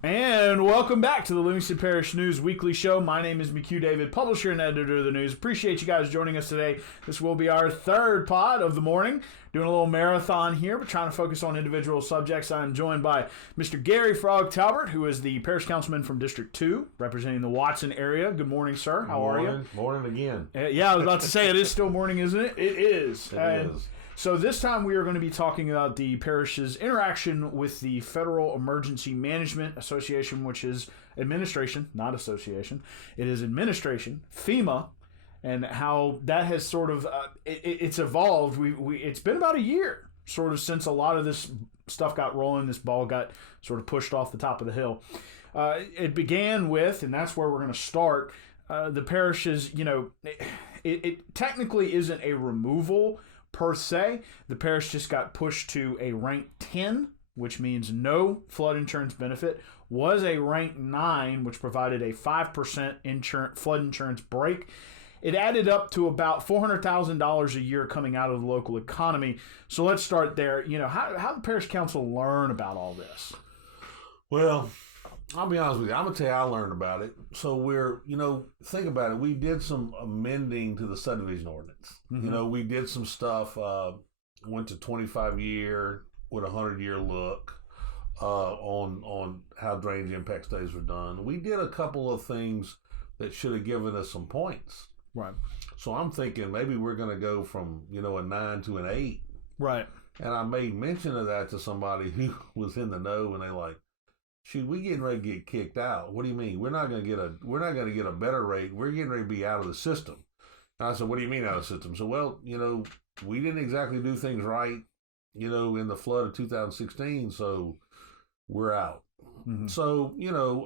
And welcome back to the Livingston Parish News Weekly Show. My name is McHugh David, publisher and editor of the news. Appreciate you guys joining us today. This will be our third pod of the morning. Doing a little marathon here, but trying to focus on individual subjects. I'm joined by Mr. Garry Frog Talbert, who is the parish councilman from District 2, representing the Watson area. Good morning, sir. How are you? Morning again. Yeah, I was about to say, it is still morning, isn't it? It is. It is. So this time we are going to be talking about the parish's interaction with the Federal Emergency Management Association, which is administration, not association. It is administration, FEMA, and how that has sort of it's evolved. It's been about a year sort of since a lot of this stuff got rolling. This ball got sort of pushed off the top of the hill. It began with, and that's where we're going to start. The parish's, it technically isn't a removal per se. The parish just got pushed to a rank 10, which means no flood insurance benefit, was a rank 9, which provided a 5% flood insurance break. It added up to about $400,000 a year coming out of the local economy. So let's start there. How did the parish council learn about all this? Well, I'll be honest with you. I'm going to tell you how I learned about it. So think about it. We did some amending to the subdivision ordinance. Mm-hmm. We did some stuff, went to 25-year with a 100-year look on how drainage impact studies were done. We did a couple of things that should have given us some points. Right. So I'm thinking maybe we're going to go from, a 9 to an 8. Right. And I made mention of that to somebody who was in the know, and they like, shoot, we getting ready to get kicked out. What do you mean? We're not going to get a better rate. We're getting ready to be out of the system. And I said, what do you mean out of the system? So, well, we didn't exactly do things right, in the flood of 2016. So we're out. Mm-hmm. So,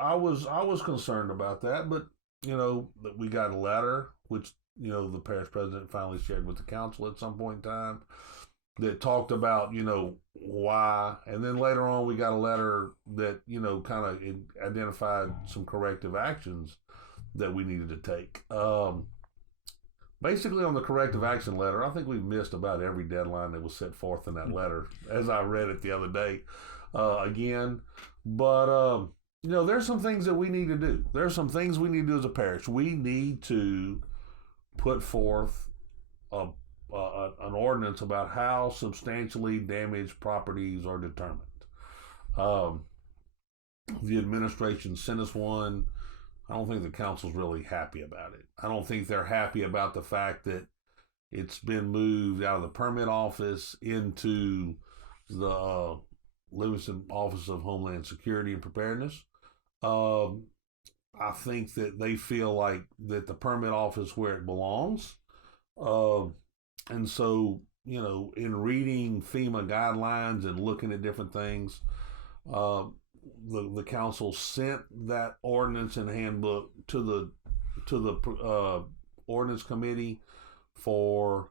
I was concerned about that, but, we got a letter, which, the parish president finally shared with the council at some point in time, that talked about, why. And then later on, we got a letter that, kind of identified some corrective actions that we needed to take. Basically, on the corrective action letter, I think we've missed about every deadline that was set forth in that letter, as I read it the other day again. But, there's some things that we need to do. There's some things we need to do as a parish. We need to put forth an ordinance about how substantially damaged properties are determined. The administration sent us one. I don't think the council's really happy about it. I don't think they're happy about the fact that it's been moved out of the permit office into the Livingston Office of Homeland Security and Preparedness. I think that they feel like that the permit office where it belongs. And so, in reading FEMA guidelines and looking at different things, the council sent that ordinance and handbook to the ordinance committee for,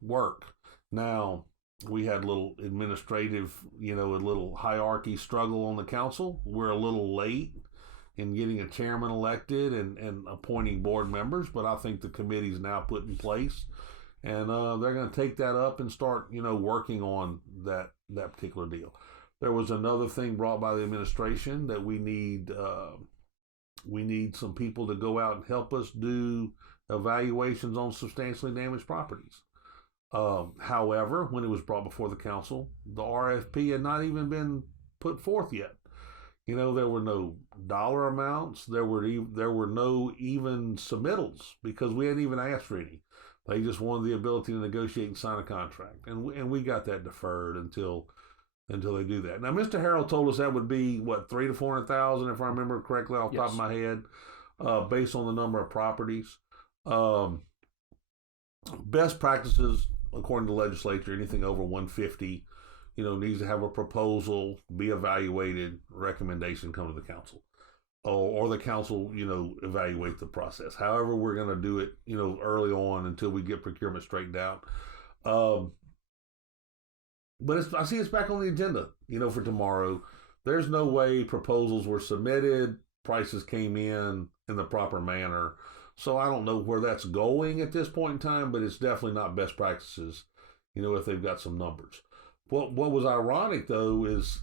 work. Now, we had a little administrative, a little hierarchy struggle on the council. We're a little late in getting a chairman elected and appointing board members, but I think the committee's now put in place. And they're going to take that up and start, working on that particular deal. There was another thing brought by the administration that we need some people to go out and help us do evaluations on substantially damaged properties. However, when it was brought before the council, the RFP had not even been put forth yet. There were no dollar amounts. There were no even submittals because we hadn't even asked for any. They just wanted the ability to negotiate and sign a contract, and we got that deferred until they do that. Now, Mr. Harrell told us that would be what, $300,000 to $400,000, if I remember correctly off the top of my head, based on the number of properties. Best practices, according to the legislature, anything over 150, needs to have a proposal, be evaluated, recommendation come to the council. Or the council, evaluate the process. However, we're going to do it, early on until we get procurement straightened out. But I see it's back on the agenda, for tomorrow. There's no way proposals were submitted, prices came in the proper manner. So I don't know where that's going at this point in time, but it's definitely not best practices, if they've got some numbers. What was ironic, though, is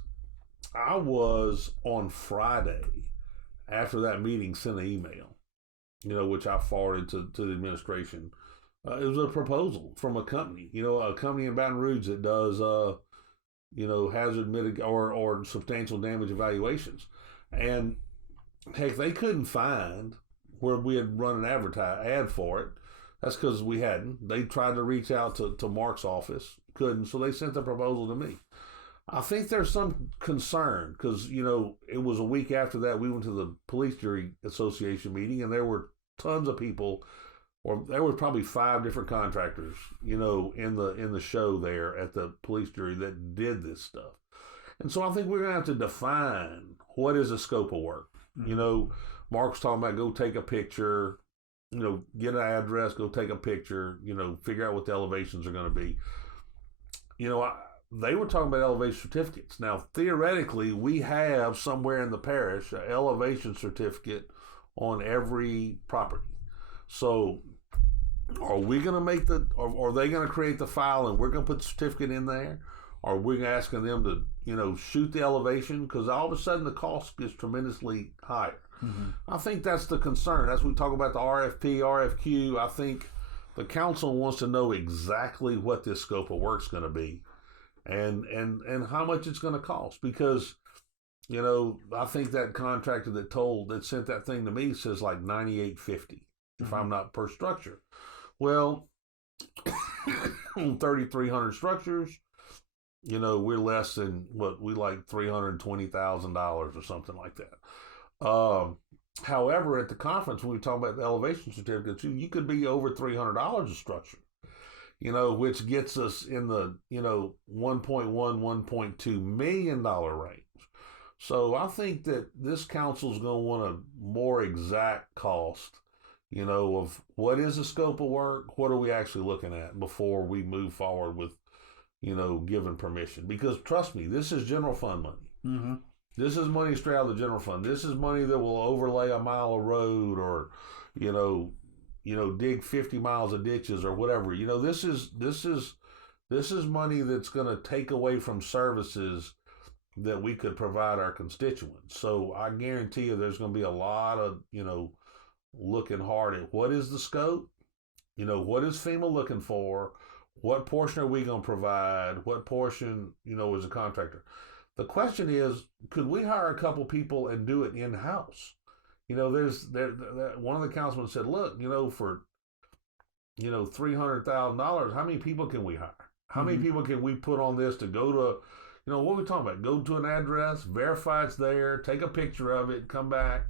I was on Friday after that meeting sent an email, which I forwarded to the administration. It was a proposal from a company, a company in Baton Rouge that does, hazard or substantial damage evaluations. And heck, they couldn't find where we had run an ad for it. That's because we hadn't. They tried to reach out to Mark's office, couldn't, so they sent the proposal to me. I think there's some concern because, it was a week after that we went to the Police Jury Association meeting, and there were tons of people, or there were probably 5 different contractors, in the show there at the police jury that did this stuff. And so I think we're going to have to define what is a scope of work. Mm-hmm. Mark's talking about go take a picture, get an address, go take a picture, figure out what the elevations are going to be. They were talking about elevation certificates. Now, theoretically, we have somewhere in the parish an elevation certificate on every property. So are we going to make or are they going to create the file and we're going to put the certificate in there? Or are we asking them to, shoot the elevation? Because all of a sudden the cost gets tremendously higher. Mm-hmm. I think that's the concern. As we talk about the RFP, RFQ, I think the council wants to know exactly what this scope of work's going to be and how much it's going to cost. Because, I think that contractor that sent that thing to me says like $98.50, if I'm not per structure. Well, on 3,300 structures, we're less than we like $320,000 or something like that. However, at the conference, when we talk about the elevation certificates, you could be over $300 a structure, which gets us in the, $1.1, $1.2 million range. So I think that this council's going to want a more exact cost, of what is the scope of work, what are we actually looking at before we move forward with, giving permission. Because trust me, this is general fund money. Mm-hmm. This is money straight out of the general fund. This is money that will overlay a mile of road or, dig 50 miles of ditches or whatever. This is money that's going to take away from services that we could provide our constituents. So I guarantee you there's going to be a lot of, looking hard at what is the scope, what is FEMA looking for, what portion are we going to provide, what portion, is a contractor. The question is, could we hire a couple people and do it in-house? One of the councilmen said, look, for, $300,000, how many people can we hire? How many people can we put on this to go to, what are we talking about? Go to an address, verify it's there, take a picture of it, come back,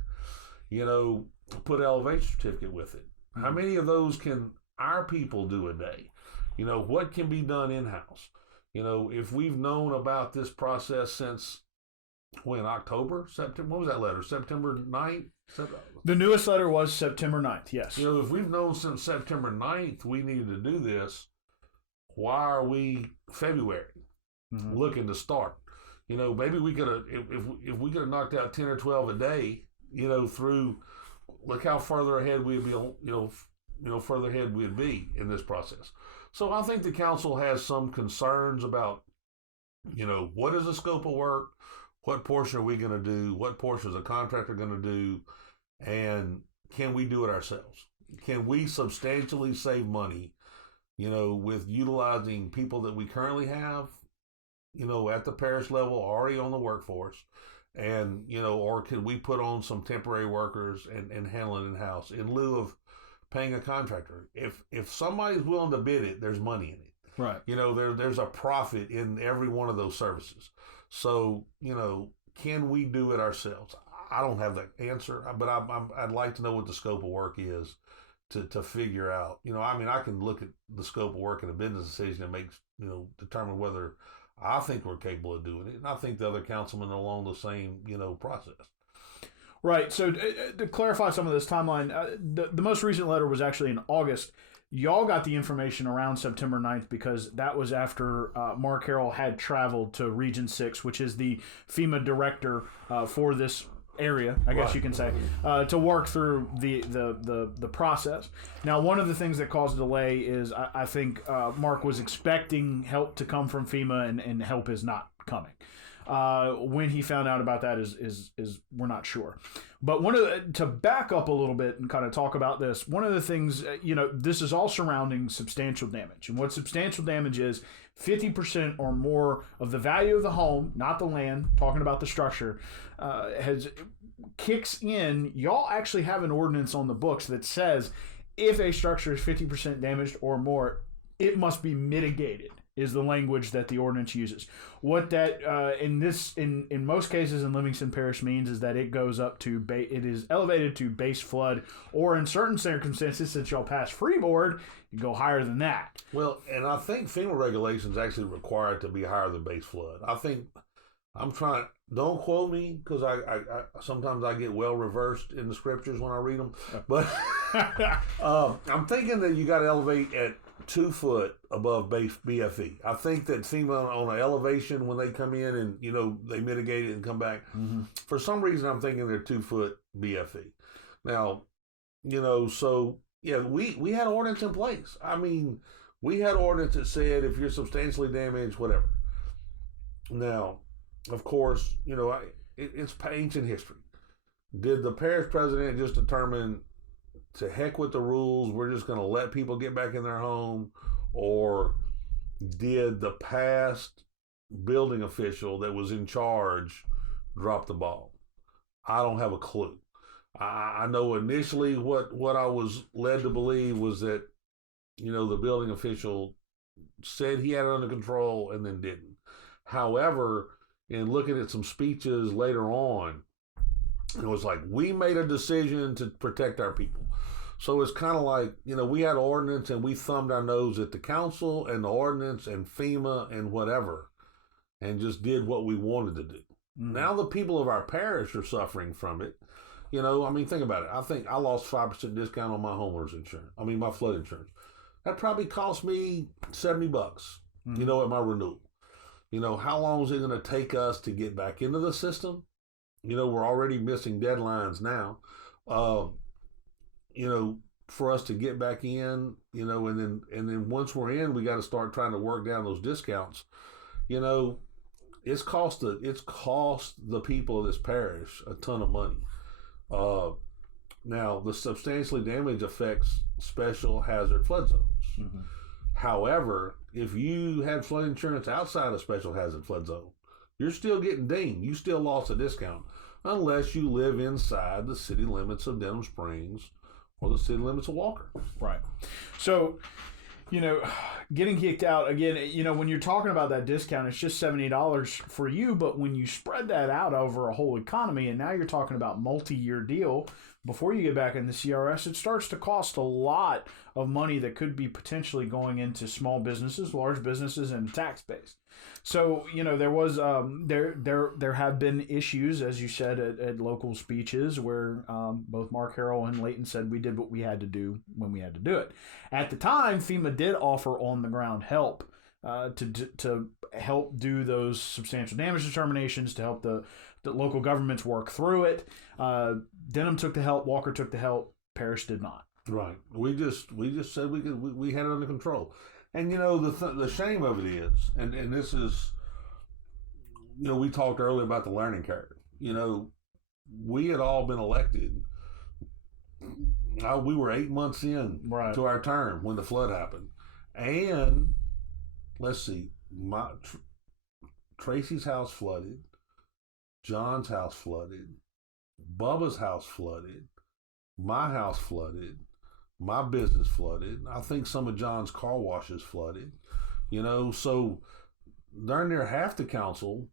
put an elevation certificate with it. How many of those can our people do a day? What can be done in-house? If we've known about this process since when, October, September, what was that letter? September 9th? The newest letter was September 9th, yes. If we've known since September 9th we needed to do this, why are we February looking to start? Maybe we could have, if we could have knocked out 10 or 12 a day, through, look how further ahead we'd be, further ahead we'd be in this process. So I think the council has some concerns about, what is the scope of work? What portion are we going to do? What portion is a contractor going to do? And can we do it ourselves? Can we substantially save money, with utilizing people that we currently have, at the parish level, already on the workforce? And, or can we put on some temporary workers and handle it in-house in lieu of paying a contractor? If somebody's willing to bid it, there's money in it. Right. There's a profit in every one of those services. So, can we do it ourselves? I don't have the answer, but I'd like to know what the scope of work is to figure out. I can look at the scope of work in a business decision and make, determine whether I think we're capable of doing it. And I think the other councilmen are along the same, process. Right. So to clarify some of this timeline, the most recent letter was actually in August. Y'all got the information around September 9th because that was after Mark Harrell had traveled to Region 6, which is the FEMA director for this area, I guess you can say, to work through the process. Now, one of the things that caused delay is I think Mark was expecting help to come from FEMA and help is not coming. When he found out about that is we're not sure. But to back up a little bit and kind of talk about this, one of the things, this is all surrounding substantial damage. And what substantial damage is, 50% or more of the value of the home, not the land, talking about the structure, kicks in. Y'all actually have an ordinance on the books that says if a structure is 50% damaged or more, it must be mitigated, is the language that the ordinance uses. What that in most cases in Livingston Parish means is that it goes up to it is elevated to base flood, or in certain circumstances, since y'all pass freeboard, you go higher than that. Well, and I think FEMA regulations actually require it to be higher than base flood. I think don't quote me, because I sometimes I get well reversed in the scriptures when I read them, but I'm thinking that you got to elevate at 2 foot above base BFE. I think that FEMA on an elevation, when they come in and they mitigate it and come back, for some reason I'm thinking they're 2 foot BFE. Now, so yeah, we had ordinance in place. I mean, we had ordinance that said if you're substantially damaged, whatever. Now, of course, it's ancient history. Did the parish president just determine, to heck with the rules, we're just going to let people get back in their home? Or did the past building official that was in charge drop the ball? I don't have a clue. I know initially what I was led to believe was that, the building official said he had it under control and then didn't. However, in looking at some speeches later on, it was like, we made a decision to protect our people. So it's kind of like, we had ordinance and we thumbed our nose at the council and the ordinance and FEMA and whatever, and just did what we wanted to do. Mm-hmm. Now the people of our parish are suffering from it. Think about it. I think I lost 5% discount on my homeowner's insurance. My flood insurance. That probably cost me $70, mm-hmm. At my renewal. How long is it going to take us to get back into the system? We're already missing deadlines now. For us to get back in, and then once we're in, we got to start trying to work down those discounts. It's cost the people of this parish a ton of money. Now the substantially damaged affects special hazard flood zones. Mm-hmm. However, if you had flood insurance outside a special hazard flood zone, you're still getting dinged. You still lost a discount unless you live inside the city limits of Denham Springs or the city limits of Walker. Right. So, getting kicked out, again, when you're talking about that discount, it's just $70 for you, but when you spread that out over a whole economy, and now you're talking about multi-year deal, before you get back in the CRS, it starts to cost a lot of money that could be potentially going into small businesses, large businesses, and tax base. So, there was there have been issues, as you said, at local speeches where both Mark Harrell and Leighton said we did what we had to do when we had to do it. At the time, FEMA did offer on-the-ground help to help do those substantial damage determinations, to help the local governments work through it. Denham took the help, Walker took the help, Parish did not. Right. We just said we had it under control. And the shame of it is, and this is, we talked earlier about the learning curve. We had all been elected. We were 8 months in to our term when the flood happened, and let's see, Tracy's house flooded, John's house flooded, Bubba's house flooded, my house flooded, my business flooded. I think some of John's car washes flooded. So darn near half the council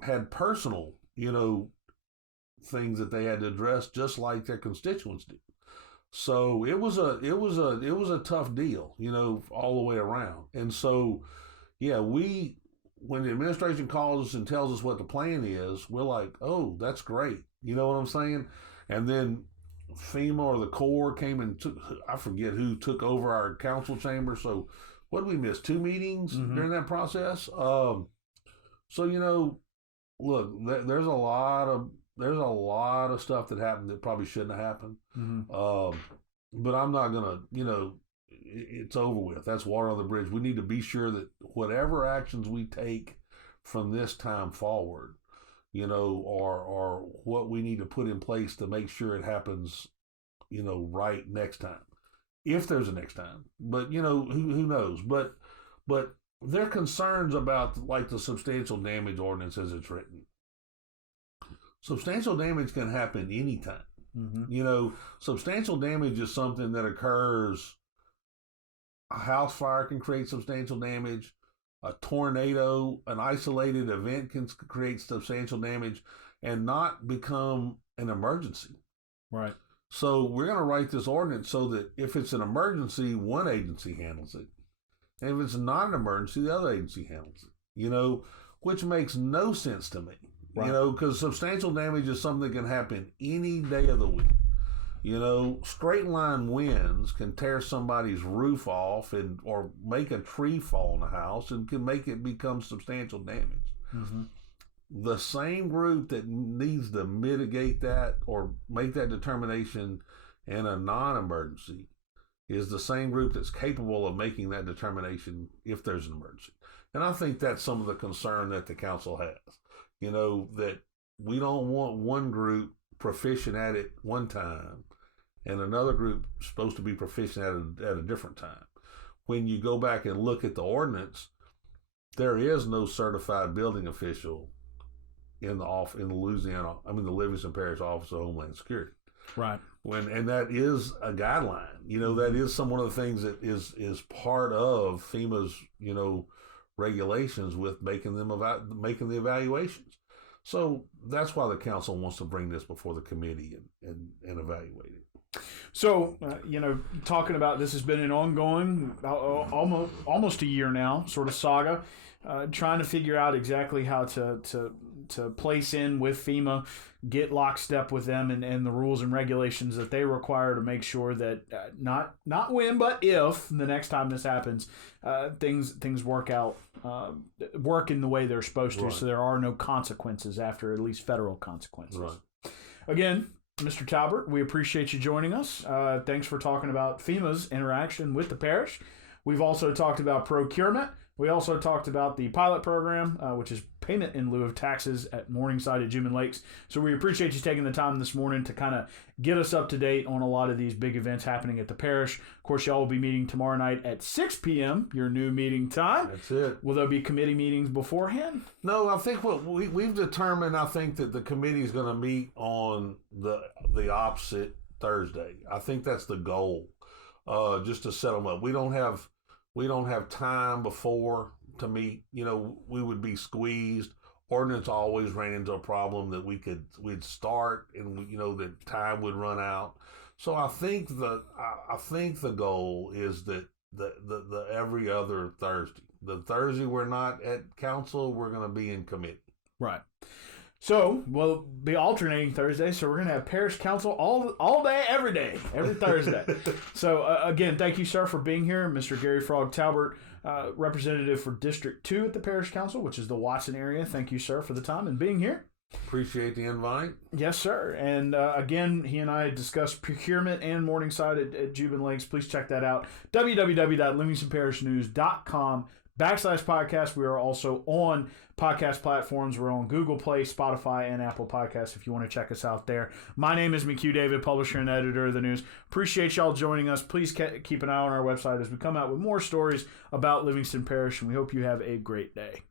had personal, things that they had to address, just like their constituents do. So it was a tough deal, all the way around. And so, yeah, when the administration calls us and tells us what the plan is, we're like, oh, that's great. You know what I'm saying? And then FEMA or the Corps came and I forget who took over our council chamber. So what did we miss? 2 meetings during that process? So, look, there's a lot of stuff that happened that probably shouldn't have happened. Mm-hmm. But I'm not going to, it's over with. That's water on the bridge. We need to be sure that whatever actions we take from this time forward, or what we need to put in place to make sure it happens, right next time, if there's a next time. But who knows? But there are concerns about like the substantial damage ordinance as it's written. Substantial damage can happen anytime. Mm-hmm. Substantial damage is something that occurs. A house fire can create substantial damage. A tornado, an isolated event can create substantial damage and not become an emergency. Right. So we're going to write this ordinance so that if it's an emergency, one agency handles it. And if it's not an emergency, the other agency handles it. Which makes no sense to me. Right. Because substantial damage is something that can happen any day of the week. Straight line winds can tear somebody's roof off or make a tree fall in a house and can make it become substantial damage. Mm-hmm. The same group that needs to mitigate that or make that determination in a non-emergency is the same group that's capable of making that determination if there's an emergency. And I think that's some of the concern that the council has. That we don't want one group proficient at it one time and another group supposed to be proficient at a different time. When you go back and look at the ordinance, there is no certified building official in the the Livingston Parish Office of Homeland Security. Right. And that is a guideline. That is one of the things that is part of FEMA's, regulations with making the evaluations. So that's why the council wants to bring this before the committee and evaluate it. So, talking about this has been an ongoing, almost a year now, sort of saga, trying to figure out exactly how to place in with FEMA, get lockstep with them and the rules and regulations that they require to make sure that not when, but if the next time this happens, things work in the way they're supposed to, right. So there are no consequences after, at least federal consequences. Right. Again, Mr. Talbert, we appreciate you joining us. Thanks for talking about FEMA's interaction with the parish. We've also talked about procurement. We also talked about the pilot program, which is payment in lieu of taxes at Morningside at Juban Lakes. So we appreciate you taking the time this morning to kind of get us up to date on a lot of these big events happening at the parish. Of course, y'all will be meeting tomorrow night at 6 p.m., your new meeting time. That's it. Will there be committee meetings beforehand? No, I think what we've determined, I think that the committee is going to meet on the opposite Thursday. I think that's the goal, just to set them up. We don't have time before to meet. We would be squeezed. Ordinance always ran into a problem that we'd start and that time would run out. So I think the goal is that the every other Thursday. The Thursday we're not at council, we're going to be in committee. Right. So we'll be alternating Thursday. So we're going to have parish council all day, every day, every Thursday. So again, thank you, sir, for being here. Mr. Garry Frog Talbert, representative for District 2 at the Parish Council, which is the Watson area. Thank you, sir, for the time and being here. Appreciate the invite. Yes, sir. And again, he and I discussed procurement and Morningside at Juban Lakes. Please check that out. www.livingstonparishnews.com/podcast. We are also on podcast platforms. We're on Google Play, Spotify, and Apple Podcasts if you want to check us out there. My name is McHugh David, publisher and editor of the news. Appreciate y'all joining us. Please keep an eye on our website as we come out with more stories about Livingston Parish, and we hope you have a great day.